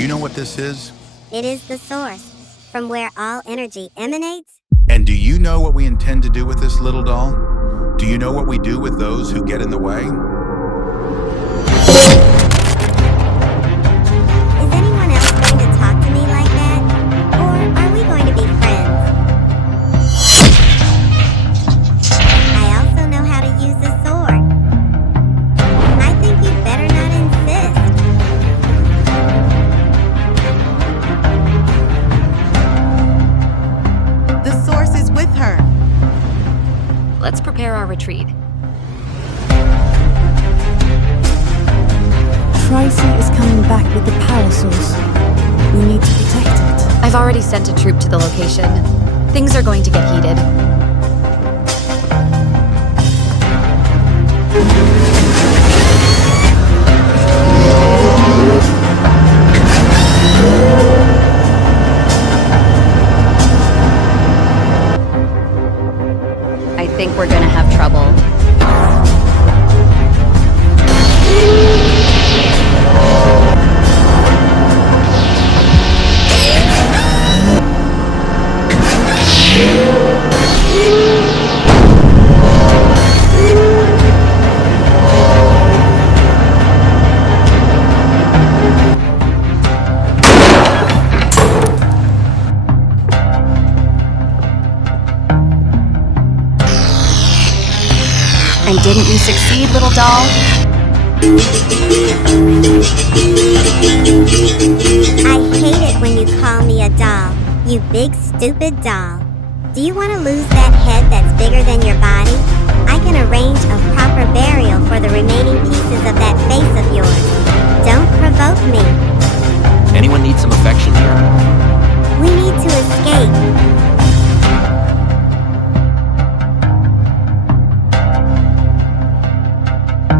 you know what this is? It is the source, from where all energy emanates. And do you know what we intend to do with this little doll? Do you know what we do with those who get in the way? Is anyone else going to talk to me like that? Or are we going to be friends? I also know how to use a sword. I think you'd better not insist. The source is with her. Let's prepare our retreat. Tricy is coming back with the power source. We need to protect it. I've already sent a troop to the location. Things are going to get heated. I think we're gonna have trouble. And didn't you succeed, little doll? I hate it when you call me a doll, you big stupid doll. Do you want to lose that head that's bigger than your body? I can arrange a proper burial for the remaining pieces of that face of yours. Don't provoke me. Anyone need some affection here?